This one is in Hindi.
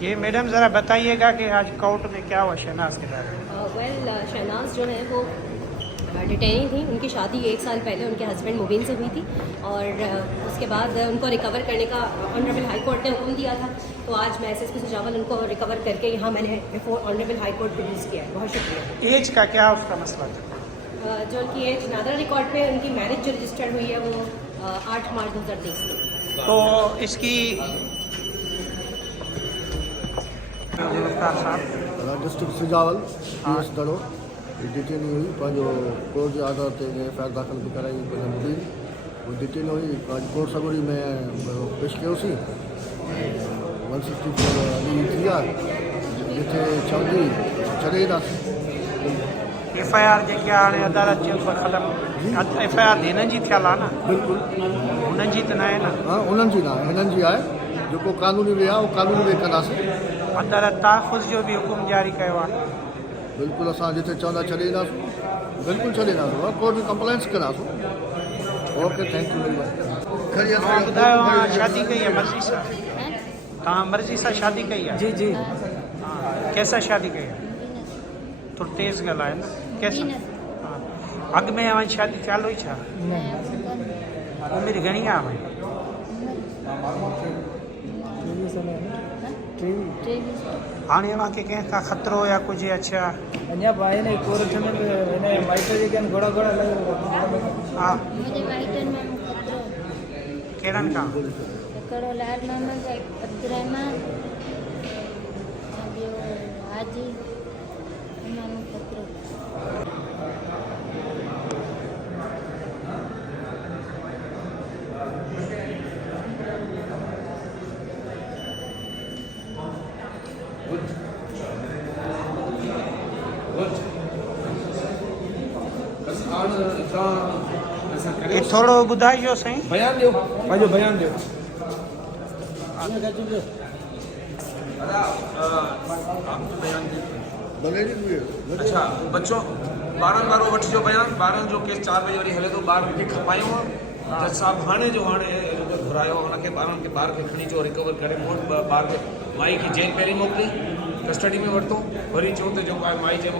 ये मैडम ज़रा बताइएगा कि आज कोर्ट में क्या हुआ शहनाज के बारे में। शहनाज जो है वो डिटेनी थी। उनकी शादी 1 साल पहले उनके हस्बैंड मुबीन से हुई थी और उसके बाद उनको रिकवर करने का ऑनरेबल हाई कोर्ट ने हुक्म दिया था। तो आज मैं एसएसपी सुजावल उनको रिकवर करके यहाँ मैंने before honourable high court produce किया है। बहुत शुक्रिया। एज का क्या उसका मसला था? जो उनकी एज नादरा रिकॉर्ड पे उनकी मैरिज जो रजिस्टर्ड हुई है वो 8 मार्च 2023 में। तो इसकी district Sujawal PS Daro detain हुई पंहिंजो कोर्ट जे आर्डर ते FIR दाख़िल बि कराई मुबीन वो डिटेन हुई कोर्ट सगोरी में पेश कयोसीं 164 थी आहे जिथे चवंदी छॾे ईंदासीं। FIR जेके हाणे अदालत जे ख़तम FIR हिननि जी थियल आहे न, बिल्कुलु हुननि जी त न आहे न। हाँ उन्हनि जी न आहे, हिननि जी आहे। जेको कानूनी वे आहे उहो कानूनी वे कंदासीं। अदालत तहफ़ुज़ जो बि हुकुम जारी कयो आहे। बिल्कुलु असां जिथे चवंदा छॾे ईंदासीं, बिल्कुलु छॾे ईंदासीं। कोर्ट में कंप्लेंट्स कंदासीं। Okay thank you very much. तव्हां ॿुधायो हां शादी कई आहे मर्ज़ी सां? तव्हां मर्ज़ी सां शादी कई आहे? जी जी। हाँ कैसा शादी कई आहे? थोरो तेज़ ॻाल्हाए न। कैसा? हाँ अॻ में हाणे शादी थियल हुई छा? उमिरि घणी आहे हाणे? हाणे तव्हांखे कंहिंखां ख़तरो या कुझु अच्छा? अञा पाए नहीं कोर्ट में ने माइट जे के घोड़ा घोड़ा लगे। हा मुझे वाइटन में खतरो कहिड़नि खां? हिकिड़ो लाल मोहम्मद अब्दुरहमान ॿियो हाजी इमाम खतरो। ये थोरो ॿुधाइजो साईं। बयान दियो पंहिंजो बयान दियो। अच्छा बच्चों ॿारनि वारो वठिजो बयान। ॿारनि जो केस 4 बजे वरी हले थो। ॿारनि खे खपायूं आहे जज साहब हाणे जो हाणे घुरायो हुनखे ॿारनि खे ॿार खे खणी अचो रिकवर करे मोट ॿार खे माई खे जेल पहिरीं मोकिले कस्टडी में वरितो वरी चऊं त जेको आहे माई जे